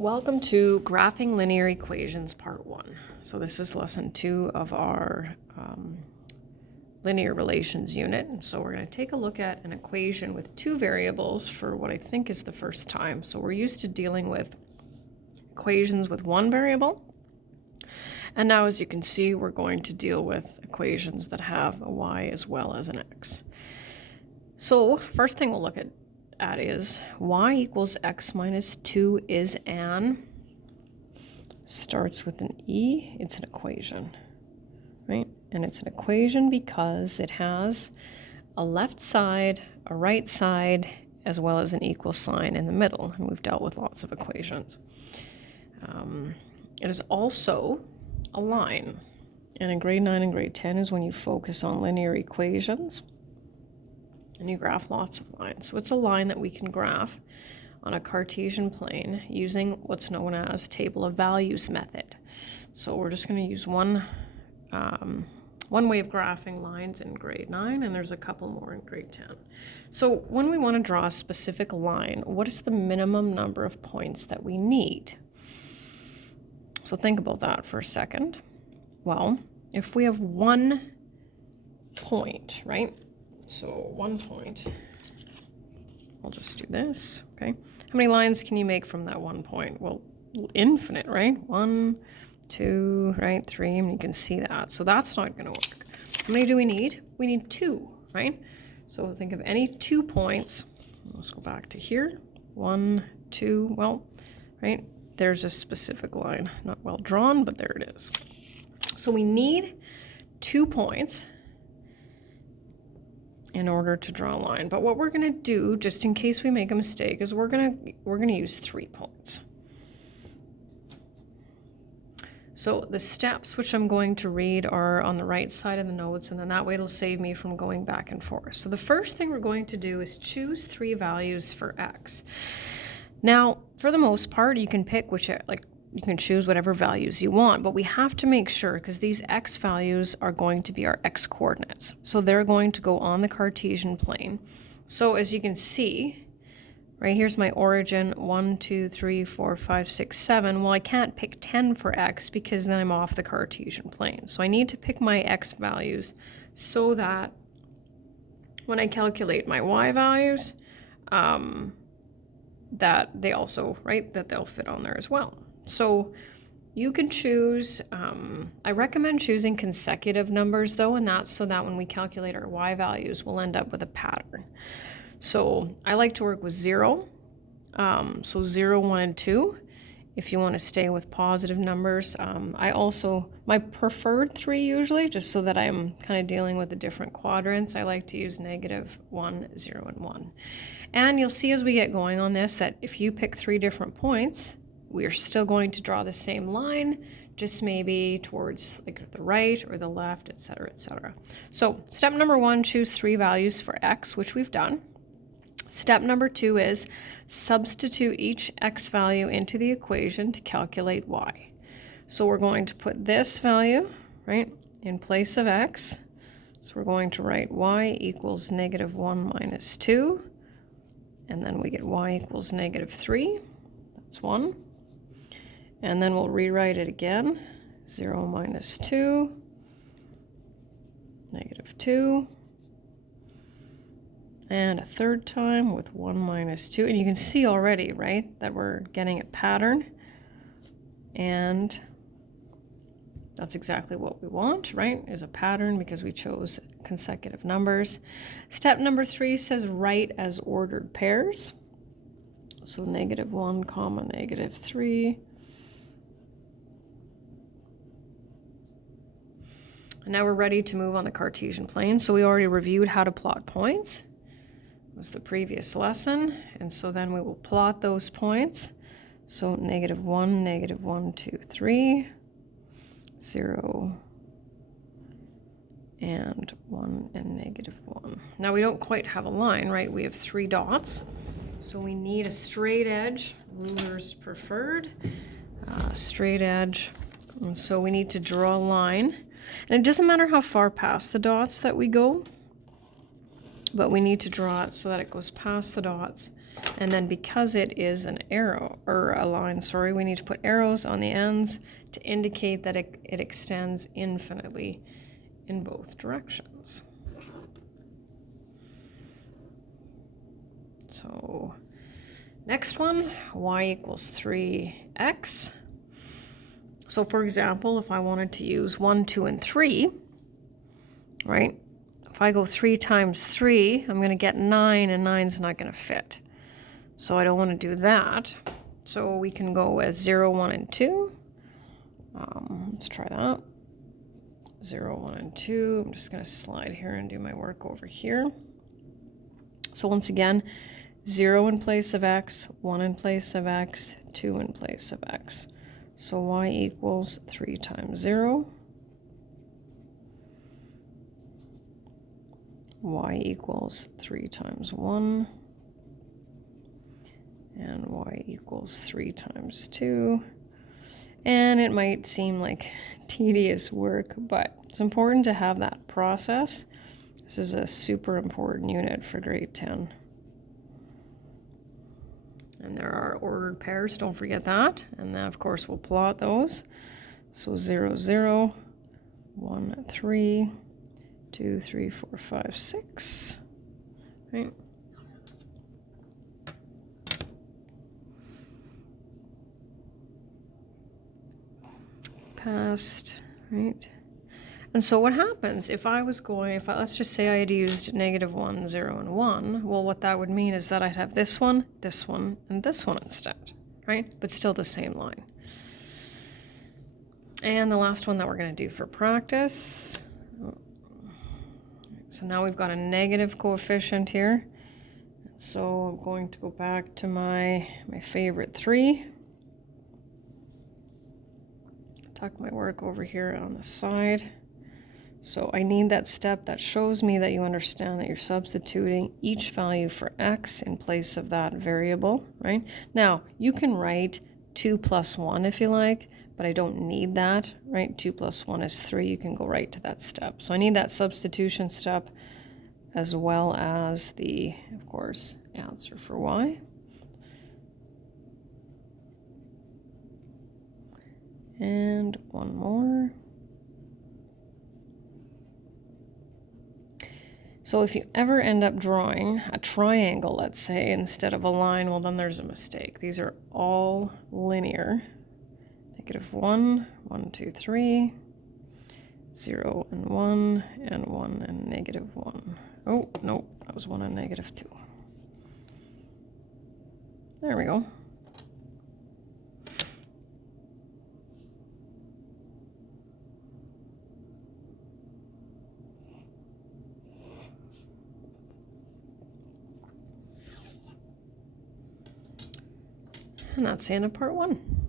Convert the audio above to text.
Welcome to Graphing Linear Equations Part 1. So this is lesson 2 of our linear relations unit. And so we're going to take a look at an equation with two variables for what I think is the first time. So we're used to dealing with equations with one variable. And now, as you can see, we're going to deal with equations that have a y as well as an x. So first thing we'll look at is y equals x minus 2 is an, starts with an e, it's an equation, right? And it's an equation because it has a left side, a right side, as well as an equal sign in the middle. And we've dealt with lots of equations. It is also a line. And in grade 9 and grade 10 is when you focus on linear equations. And you graph lots of lines. So it's a line that we can graph on a Cartesian plane using what's known as table of values method. So we're just going to use one way of graphing lines in grade 9, and there's a couple more in grade 10. So when we want to draw a specific line, what is the minimum number of points that we need? So think about that for a second. Well, if we have 1 point, right? So 1 point, I'll just do this, okay? How many lines can you make from that 1 point? Well, infinite, right? 1, 2, right, 3, and you can see that. So that's not gonna work. How many do we need? We need 2, right? So think of any 2 points. Let's go back to here. 1, 2, well, right? There's a specific line. Not well drawn, but there it is. So we need 2 points in order to draw a line. But what we're going to do, just in case we make a mistake, is we're going to use 3 points. So the steps which I'm going to read are on the right side of the notes, and then that way it'll save me from going back and forth. So the first thing we're going to do is choose 3 values for x. Now, for the most part, you can pick you can choose whatever values you want, but we have to make sure, because these x values are going to be our x coordinates. So they're going to go on the Cartesian plane. So as you can see, right here's my origin, 1, 2, 3, 4, 5, 6, 7. Well, I can't pick 10 for x because then I'm off the Cartesian plane. So I need to pick my x values so that when I calculate my y values, that they also, right, that they'll fit on there as well. So you can choose, I recommend choosing consecutive numbers though, and that's so that when we calculate our y values, we'll end up with a pattern. So I like to work with 0, so 0, 1, and 2. If you want to stay with positive numbers, my preferred 3 usually, just so that I'm kind of dealing with the different quadrants, I like to use -1, 0, and 1. And you'll see as we get going on this that if you pick 3 different points, we're still going to draw the same line, just maybe towards like the right or the left, etc., etc. So step number 1, choose 3 values for x, which we've done. Step number 2 is substitute each x value into the equation to calculate y. So we're going to put this value, right, in place of x. So we're going to write y equals -1 minus 2, and then we get y equals -3. That's 1. And then we'll rewrite it again, 0 minus 2, -2, and a third time with 1 minus 2. And you can see already, right, that we're getting a pattern. And that's exactly what we want, right, is a pattern because we chose consecutive numbers. Step number 3 says write as ordered pairs. So -1, -3. And now we're ready to move on the Cartesian plane. So we already reviewed how to plot points. It was the previous lesson. And so then we will plot those points. So -1, -1, 2, 3, 0, and 1, and -1. Now we don't quite have a line, right? We have 3 dots. So we need a straight edge, rulers preferred, straight edge. And so we need to draw a line. And it doesn't matter how far past the dots that we go, but we need to draw it so that it goes past the dots And then because it is an arrow, or a line, sorry, we need to put arrows on the ends to indicate that it extends infinitely in both directions. So next one, y equals 3x. So for example, if I wanted to use 1, 2, and 3, right? If I go 3 times 3, I'm going to get 9, and 9's not going to fit. So I don't want to do that. So we can go with 0, 1, and 2. Let's try that. 0, 1, and 2. I'm just going to slide here and do my work over here. So once again, 0 in place of x, 1 in place of x, 2 in place of x. So y equals 3 times 0. Y equals 3 times 1. And y equals 3 times 2. And it might seem like tedious work, but it's important to have that process. This is a super important unit for grade 10. And there are ordered pairs, don't forget that. And then, of course, we'll plot those. So 0, 0, 1, 3, 2, 3, 4, 5, 6. Right? Past, right? And so what happens if I was going, let's just say I had used -1, 0, and 1, well, what that would mean is that I'd have this one, and this one instead, right? But still the same line. And the last one that we're going to do for practice. So now we've got a negative coefficient here. So I'm going to go back to my favorite 3. Tuck my work over here on the side. So I need that step that shows me that you understand that you're substituting each value for x in place of that variable, right? Now, you can write 2 plus 1 if you like, but I don't need that, right? 2 plus 1 is 3. You can go right to that step. So I need that substitution step as well as the, of course, answer for y. And one more. So if you ever end up drawing a triangle, let's say, instead of a line, well, then there's a mistake. These are all linear. -1, 1, 2, 3, 0 and 1, and 1 and -1. Oh, no, that was 1 and -2. There we go. And that's the end of part 1.